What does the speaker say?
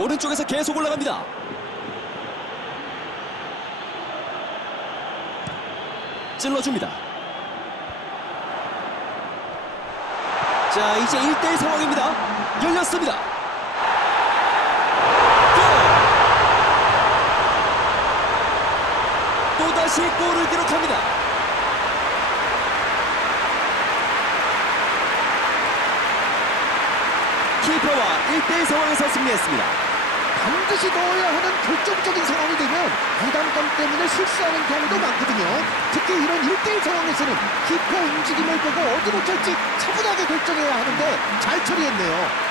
오른쪽에서 계속 올라갑니다. 찔러줍니다. 자, 이제 1대1 상황입니다. 열렸습니다. 골! 또다시 골을 기록합니다. 키퍼와 1대1 상황에서 승리했습니다. 반드시 넣어야 하는 결정적인 상황이 되면 부담감 때문에 실수하는 경우도 많거든요. 특히 이런 1대1 상황에서는 키퍼 움직임을 보고 어디로 찰지 차분하게 결정해야 하는데 잘 처리했네요.